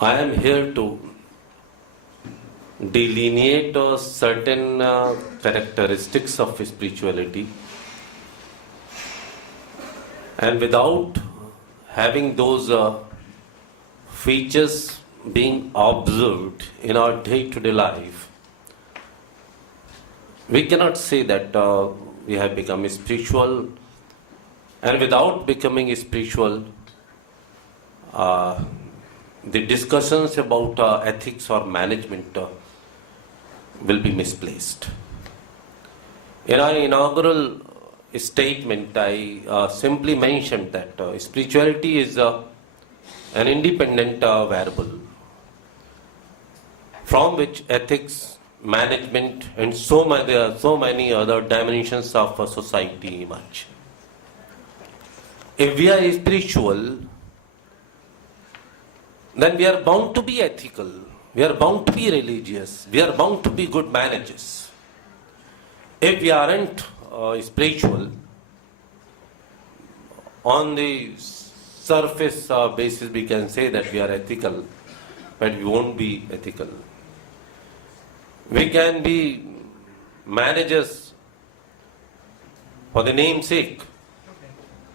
I am here to delineate certain characteristics of spirituality, and without having those features being observed in our day-to-day life, we cannot say that we have become spiritual, and without becoming spiritual, the discussions about ethics or management will be misplaced. In our inaugural statement, I simply mentioned that spirituality is an independent variable from which ethics, management, and so many other dimensions of society emerge. If we are spiritual, then we are bound to be ethical, we are bound to be religious, we are bound to be good managers. If we aren't spiritual, on the surface basis we can say that we are ethical, but we won't be ethical. We can be managers for the name's sake,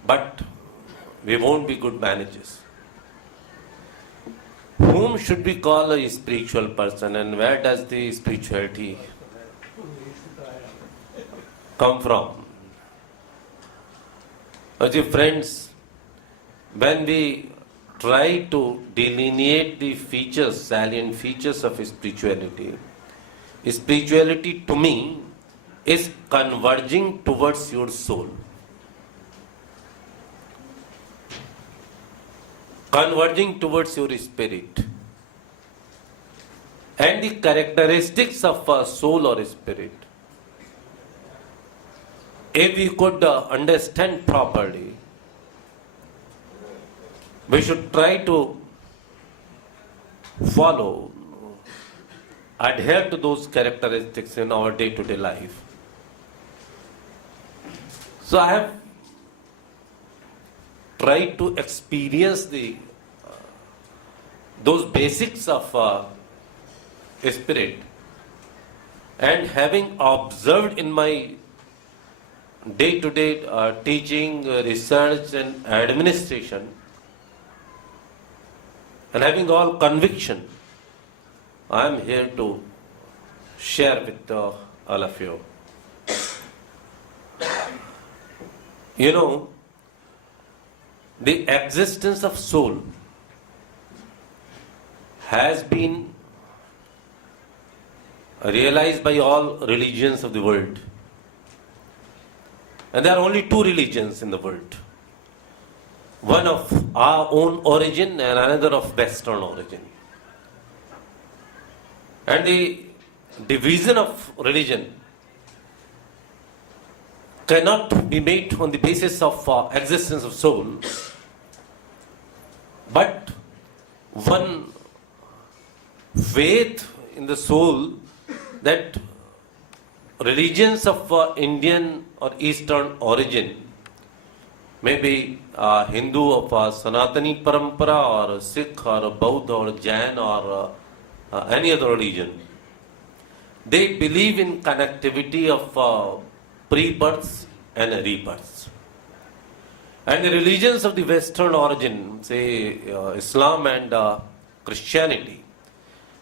but we won't be good managers. Whom should we call a spiritual person, and where does the spirituality come from? Dear friends, when we try to delineate the features, salient features of spirituality to me is converging towards your soul. Converging towards your spirit. And the characteristics of a soul or spirit, if we could understand properly, we should try to follow, adhere to those characteristics in our day-to-day life. So I have tried to experience those basics of spirit, and having observed in my day-to-day teaching, research and administration, and having all conviction, I am here to share with all of you. You know, the existence of soul has been realized by all religions of the world. And there are only two religions in the world. One of our own origin and another of Western origin. And the division of religion cannot be made on the basis of existence of soul, but one faith in the soul that religions of Indian or Eastern origin, maybe Hindu of Sanatani Parampara, or Sikh or Buddha or Jain or any other religion, they believe in connectivity of pre-births and rebirths. And the religions of the Western origin, say Islam and Christianity,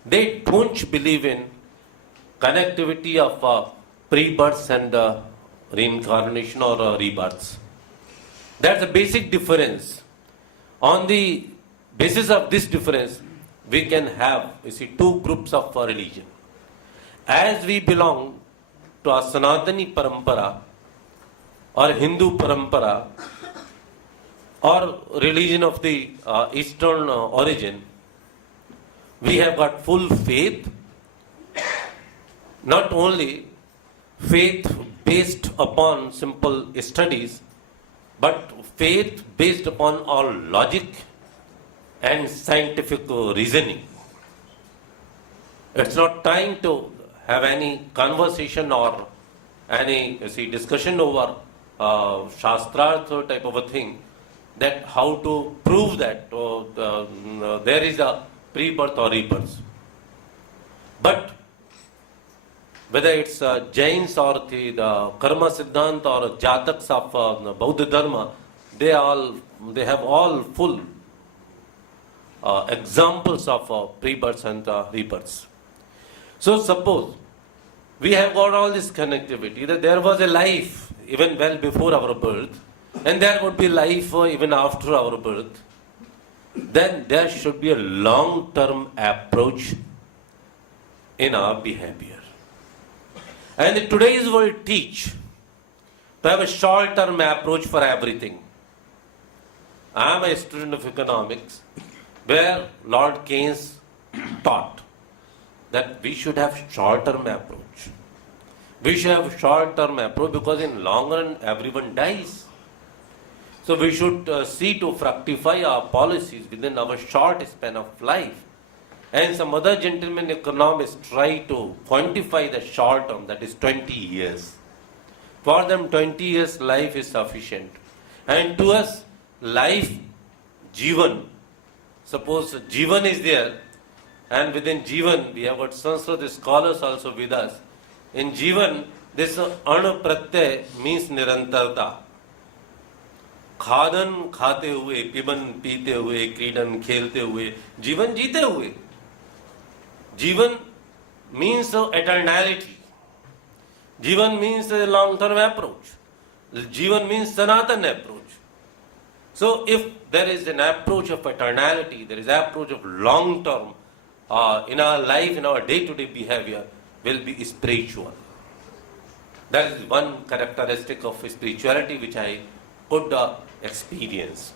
they don't believe in connectivity of pre-births and reincarnation or rebirths. That's a basic difference. On the basis of this difference, we can have, two groups of religion. As we belong to a Sanatani Parampara or Hindu Parampara or religion of the Eastern origin, we have got full faith, not only faith based upon simple studies, but faith based upon all logic and scientific reasoning. It's not time to have any conversation or any discussion over Shastrarth type of a thing, that how to prove that there is a pre-birth or rebirth. But whether it's Jains or the Karma Siddhant or Jataks of the Buddha Dharma, they have all full examples of pre-births and rebirths. So suppose we have got all this connectivity, that there was a life even well before our birth, and there would be life even after our birth, then there should be a long-term approach in our behavior. And today's world teach to have a short-term approach for everything. I am a student of economics, where Lord Keynes taught that we should have short-term approach. We should have short-term approach because in long run everyone dies. So we should see to fructify our policies within our short span of life. And some other gentlemen economists try to quantify the short term, that is 20 years. For them 20 years life is sufficient. And to us life, Jivan, suppose Jivan is there, and within Jivan we have got Sanskrit scholars also with us. In Jivan, this An Pratyay means Nirantarta. खादन खाते हुए, पिबन पीते हुए, क्रीडन खेलते हुए, जीवन जीते हुए. Jivan means eternality. Jivan means a long-term approach. Jivan means Sanatan approach. So if there is an approach of eternality, there is an approach of long-term in our life, in our day-to-day behavior, will be spiritual. That is one characteristic of spirituality which I could experience.